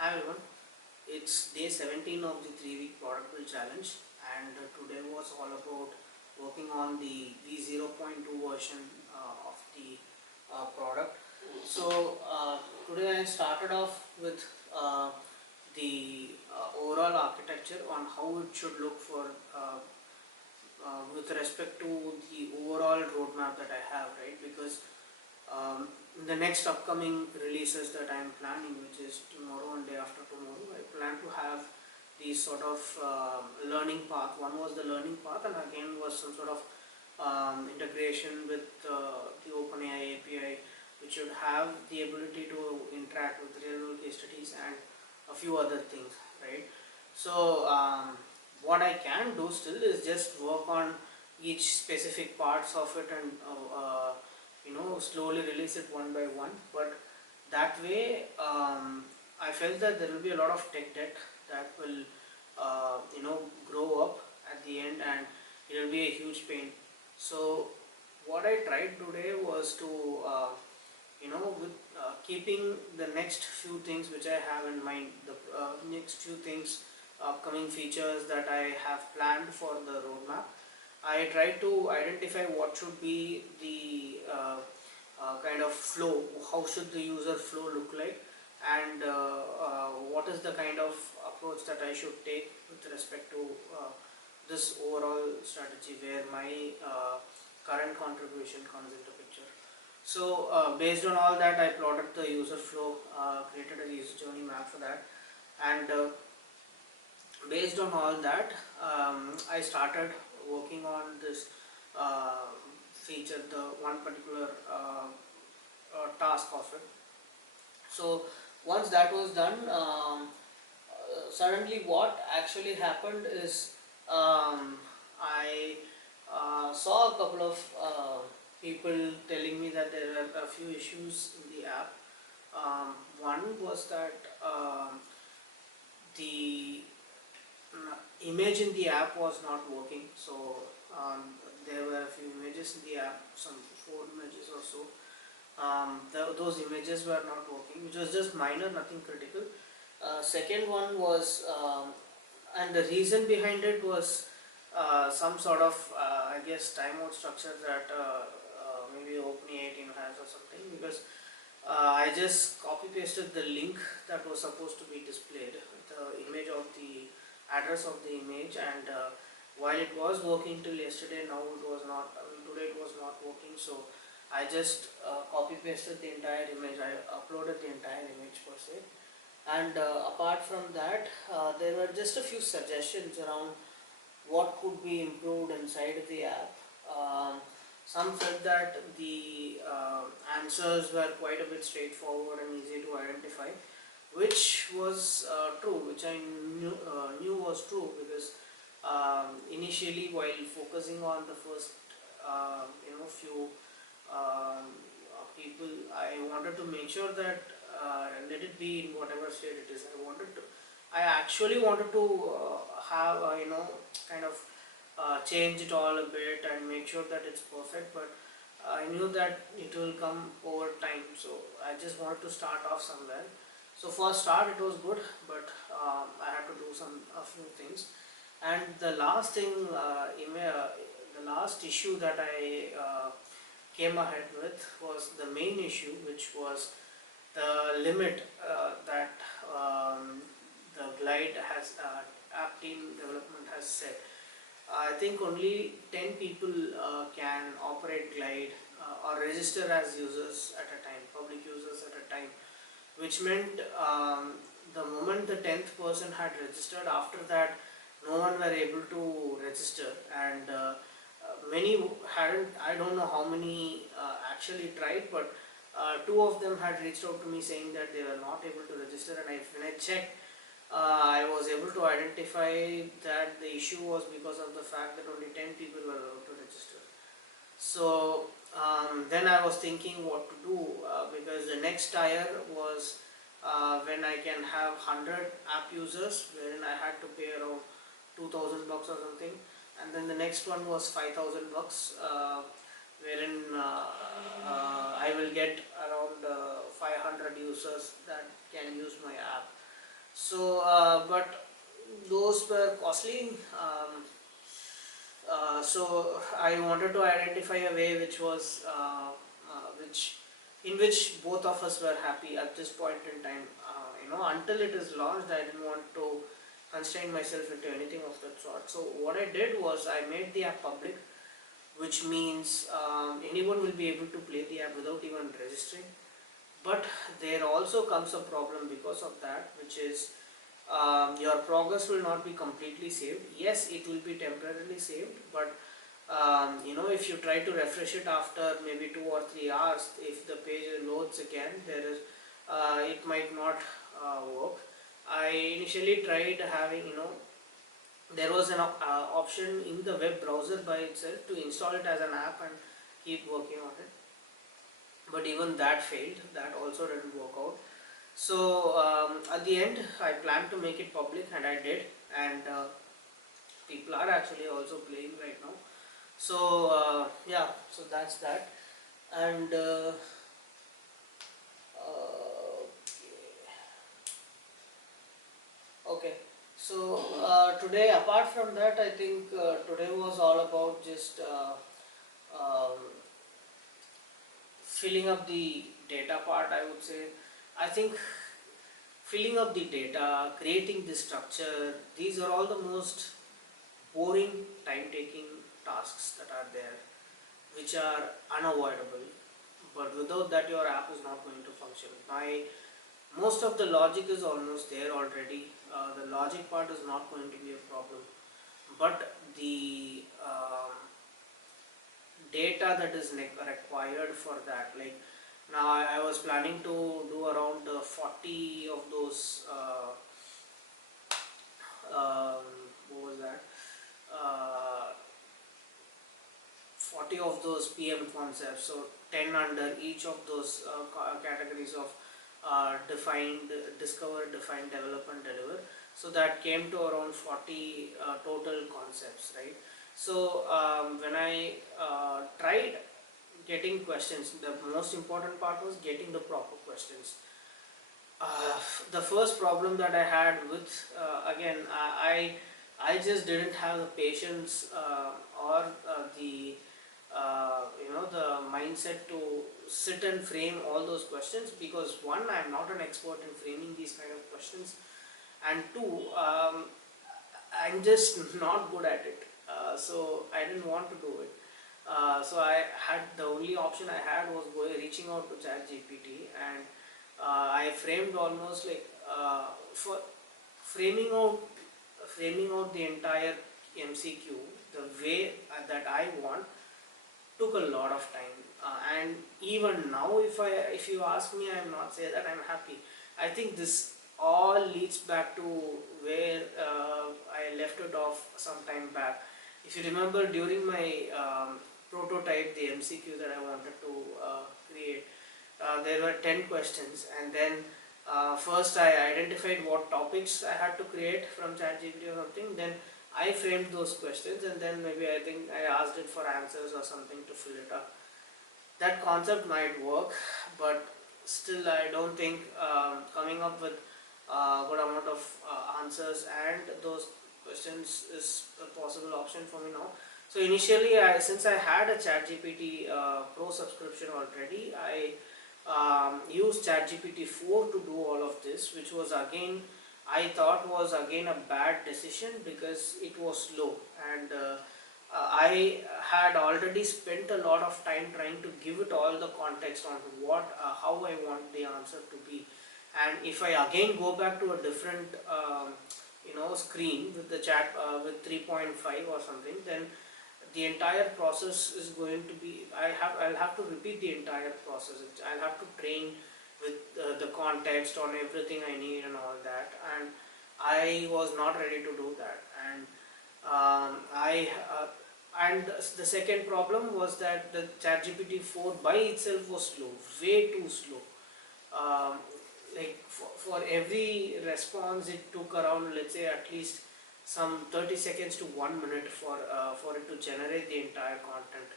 Hi everyone, it's day 17 of the 3-week product build challenge, and today was all about working on the V0.2 version of the product. So today I started off with the overall architecture on how it should look for with respect to the overall roadmap that I have, right? Because the next upcoming releases that I am planning, which is tomorrow and day after tomorrow, I plan to have these sort of learning path. One was the learning path, and again was some sort of integration with the OpenAI API, which should have the ability to interact with real world case studies and a few other things, right? So what I can do still is just work on each specific parts of it and slowly release it one by one. But that way I felt that there will be a lot of tech debt that will grow up at the end, and it will be a huge pain. So what I tried today was to with keeping the next few things which I have in mind, the next few things, upcoming features that I have planned for the roadmap. I try to identify what should be the kind of flow, how should the user flow look like, and what is the kind of approach that I should take with respect to this overall strategy where my current contribution comes into picture. So based on all that, I plotted the user flow, created a user journey map for that, and based on all that, I started working on this feature, the one particular task of it. So once that was done, suddenly what actually happened is I saw a couple of people telling me that there were a few issues in the app. One was that the image in the app was not working. So there were a few images in the app, some 4 images or so. Those images were not working, which was just minor, nothing critical. Second one was, and the reason behind it was some sort of, I guess, timeout structure that maybe OpenAI team has or something, because I just copy pasted the link that was supposed to be displayed, the image of the address of the image, and while it was working till yesterday, now it was not. I mean, today it was not working. So I just copy pasted the entire image. I uploaded the entire image per se. And apart from that, there were just a few suggestions around what could be improved inside the app. Um, some felt that the answers were quite a bit straightforward and easy to identify, which was true, which I knew was true, because initially, while focusing on the first few people, I wanted to make sure that let it be in whatever state it is. I actually wanted to have kind of change it all a bit and make sure that it's perfect, but I knew that it will come over time, so I just wanted to start off somewhere. So for start it was good, but I had to do a few things. And the last thing, the last issue that I came ahead with was the main issue, which was the limit that the Glide has, app team development has set. I think only 10 people can operate Glide or register as users at a time, public users at a time, which meant the moment the 10th person had registered, after that no one were able to register, and many hadn't. I don't know how many actually tried, but two of them had reached out to me saying that they were not able to register, and when I checked, I was able to identify that the issue was because of the fact that only 10 people were able to register. So then I was thinking what to do, because the next tier was when I can have 100 app users, wherein I had to pay around 2000 bucks or something, and then the next one was 5000 bucks, wherein I will get around 500 users that can use my app. So but those were costly. So I wanted to identify a way which was which in which both of us were happy at this point in time. Until it is launched, I didn't want to constrain myself into anything of that sort. So what I did was I made the app public, which means anyone will be able to play the app without even registering. But there also comes a problem because of that, which is your progress will not be completely saved. Yes, it will be temporarily saved, but if you try to refresh it after maybe 2 or 3 hours, if the page loads again, it might not work. I initially tried having, there was an option in the web browser by itself to install it as an app and keep working on it, but even that failed. That also didn't work out. So at the end, I planned to make it public, and I did, and people are actually also playing right now. So yeah, so that's that. And okay, so today, apart from that, I think today was all about just um, filling up the data part, I would say. I think filling up the data, creating the structure, these are all the most boring, time-taking tasks that are there, which are unavoidable. But without that, your app is not going to function. Most of the logic is almost there already. The logic part is not going to be a problem, but the data that is required for that, like now I was planning to do around 40 of those what was that, uh, 40 of those PM concepts, so 10 under each of those categories of defined, discover, define, develop and deliver. So that came to around 40 total concepts, right? So when I tried getting questions, the most important part was getting the proper questions. uh, the first problem that I had with, again, I just didn't have the patience or the mindset to sit and frame all those questions, because one, I'm not an expert in framing these kind of questions, and two, I'm just not good at it. So I didn't want to do it. So I had, the only option I had was reaching out to ChatGPT, and I framed almost like for framing out framing out the entire MCQ the way that I want took a lot of time. And even now, if you ask me, I am not say that I'm happy. I think this all leads back to where I left it off some time back. If you remember, during my prototype, the MCQ that I wanted to create, there were 10 questions, and then first I identified what topics I had to create from ChatGPT or something. Then I framed those questions, and then maybe I think I asked it for answers or something to fill it up. That concept might work, but still I don't think coming up with a good amount of answers and those questions is a possible option for me now. So initially, since I had a ChatGPT Pro subscription already, I used ChatGPT 4 to do all of this, which was again, I thought was again a bad decision because it was slow, and I had already spent a lot of time trying to give it all the context on how I want the answer to be. And if I again go back to a different screen with the chat with 3.5 or something, then the entire process is going to be, I'll have to repeat the entire process. I'll have to train with the context on everything I need and all that, and I was not ready to do that. And I and the second problem was that the ChatGPT 4 by itself was slow, way too slow. um, like for every response it took around, let's say, at least some 30 seconds to 1 minute for it to generate the entire content.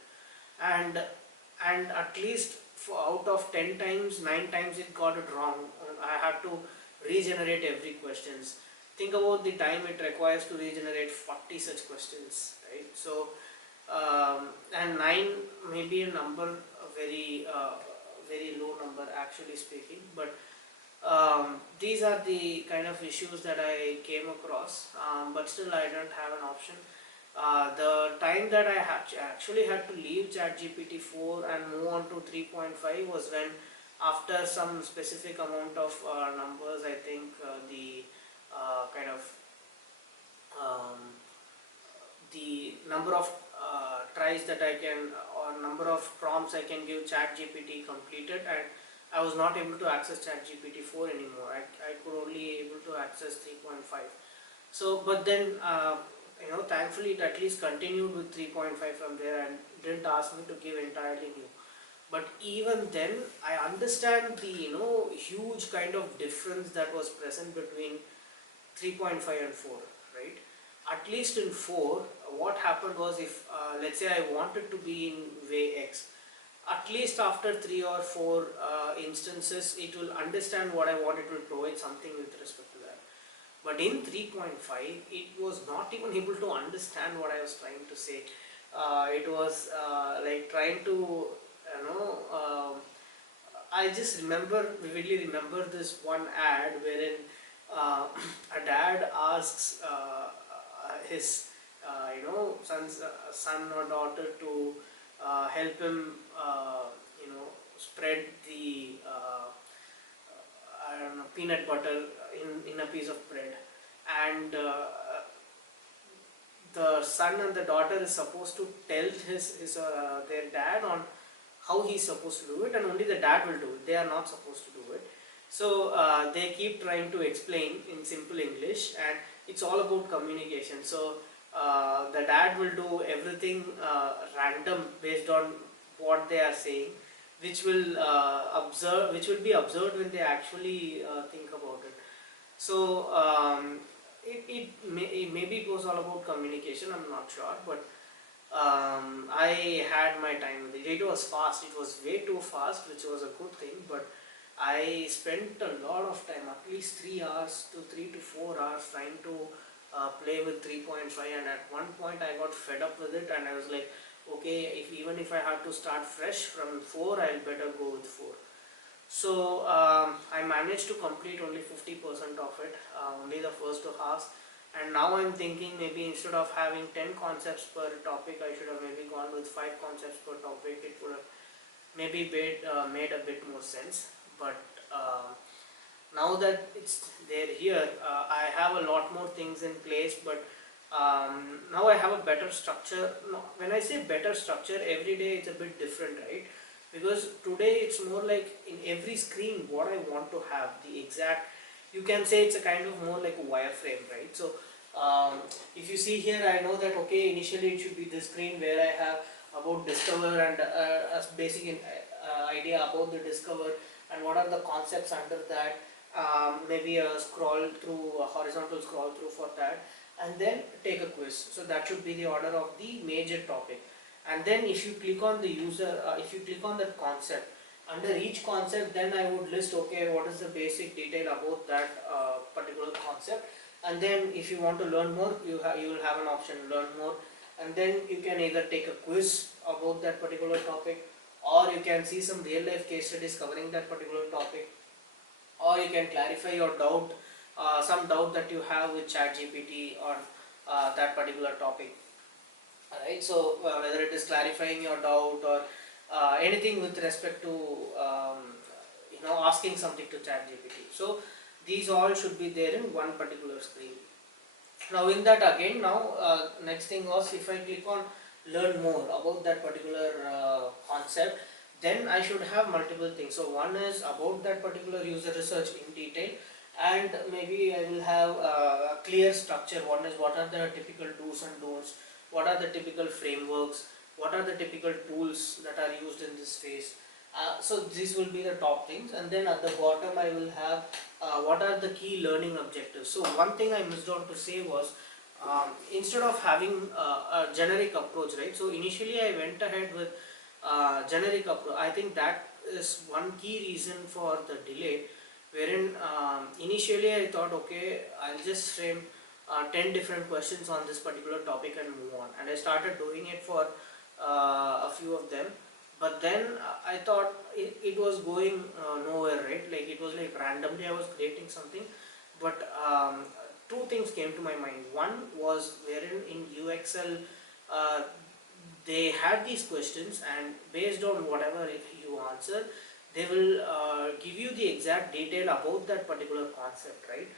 And at least for out of 10 times, 9 times it got it wrong. I had to regenerate every questions. Think about the time it requires to regenerate 40 such questions, right? So and 9 may be a number, a very low number actually speaking, but these are the kind of issues that I came across, but still I don't have an option. The time that I actually had to leave ChatGPT 4 and move on to 3.5 was when, after some specific amount of numbers, I think the kind of um, the number of tries that I can, or number of prompts I can give ChatGPT completed, and I was not able to access ChatGPT 4 anymore. I could only able to access 3.5. So, but then thankfully it at least continued with 3.5 from there and didn't ask me to give entirely new. But even then, I understand the huge kind of difference that was present between 3.5 and 4, right? At least in 4, what happened was, if let's say I wanted to be in way X, at least after 3 or 4 instances, it will understand what I want, it will provide something with respect to that. But in 3.5, it was not even able to understand what I was trying to say. It was like trying to, I just vividly remember this one ad wherein a dad asks his son or daughter to help him spread the I don't know, peanut butter in a piece of bread, and the son and the daughter is supposed to tell their dad on how he's supposed to do it, and only the dad will do it. They are not supposed to do it. So they keep trying to explain in simple English, and it's all about communication. So the dad will do everything random based on what they are saying, which will which will be observed when they actually think about it. So maybe it was all about communication, I'm not sure, but I had my time with it. It was fast, it was way too fast, which was a good thing, but I spent a lot of time, at least 3 hours to 3 to 4 hours trying to play with 3.5, and at one point I got fed up with it and I was like, okay, even if I have to start fresh from 4, I'll better go with 4. So I managed to complete only 50% of it, only the first 2 hours. And now I'm thinking, maybe instead of having 10 concepts per topic, I should have maybe gone with 5 concepts per topic. It would have maybe made a bit more sense. But now that it's there here, I have a lot more things in place, but now I have a better structure. No, when I say better structure, every day it's a bit different, right? Because today it's more like in every screen what I want to have, the exact, you can say it's a kind of more like a wireframe, right? So if you see here, I know that okay, initially it should be this screen where I have about discover and a basic idea about the discover and what are the concepts under that, maybe a scroll through, a horizontal scroll through for that, and then take a quiz. So that should be the order of the major topic. And then if you click on the user, if you click on that concept, under each concept, then I would list, okay, what is the basic detail about that particular concept. And then if you want to learn more, you will have an option, learn more, and then you can either take a quiz about that particular topic, or you can see some real life case studies covering that particular topic, or you can clarify your doubt, some doubt that you have with ChatGPT on that particular topic. Alright, so whether it is clarifying your doubt or anything with respect to asking something to ChatGPT. So these all should be there in one particular screen. Now in that again, next thing was, if I click on learn more about that particular concept, then I should have multiple things. So one is about that particular user research in detail, and maybe I will have a clear structure. One is, what are the typical do's and don'ts, what are the typical frameworks, what are the typical tools that are used in this phase. So these will be the top things, and then at the bottom I will have what are the key learning objectives. So one thing I missed out to say was, instead of having a generic approach, right? So initially I went ahead with generic approach. I think that is one key reason for the delay, wherein initially I thought, okay, I'll just frame 10 different questions on this particular topic and move on, and I started doing it for a few of them. But then I thought it was going nowhere, right? Like it was like randomly I was creating something, but two things came to my mind. One was wherein in UXL uh, they had these questions, and based on whatever you answer, they will give you the exact detail about that particular concept, right?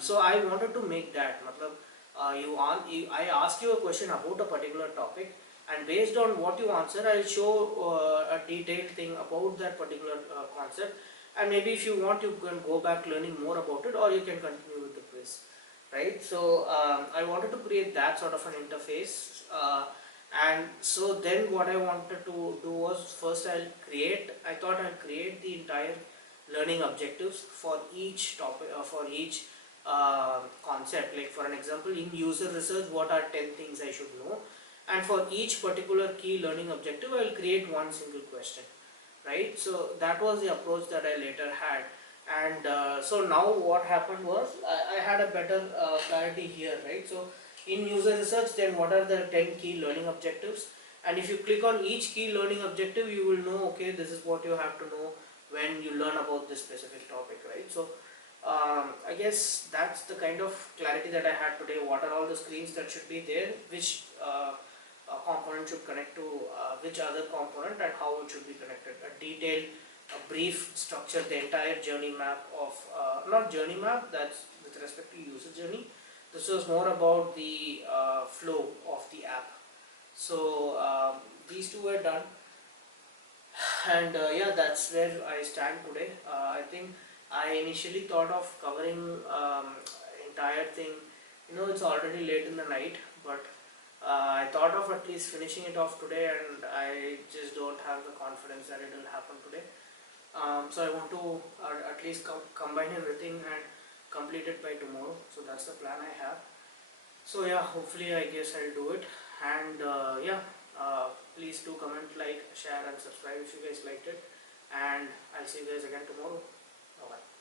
So I wanted to make that matlab, I ask you a question about a particular topic, and based on what you answer, I'll show a detailed thing about that particular concept, and maybe if you want, you can go back learning more about it, or you can continue with the quiz, right? So I wanted to create that sort of an interface, and so then what I wanted to do was, first I thought I'll create the entire learning objectives for each topic, for each concept. Like for an example, in user research, what are 10 things I should know, and for each particular key learning objective I'll create one single question, right? So that was the approach that I later had. And so now what happened was, I had a better clarity here, right? So in user research, then what are the 10 key learning objectives, and if you click on each key learning objective, you will know, okay, this is what you have to know when you learn about this specific topic, right? So I guess that's the kind of clarity that I had today. What are all the screens that should be there, which component should connect to which other component, and how it should be connected. A detailed, a brief structure, the entire journey map of, not journey map, that's with respect to user journey. This was more about the flow of the app. So these two were done, and yeah, that's where I stand today. I think I initially thought of covering entire thing. It's already late in the night, but I thought of at least finishing it off today, and I just don't have the confidence that it will happen today. So I want to at least combine everything and complete it by tomorrow. So that's the plan I have. So yeah, hopefully I guess I'll do it. And yeah, please do comment, like, share and subscribe if you guys liked it. And I'll see you guys again tomorrow. Bye bye.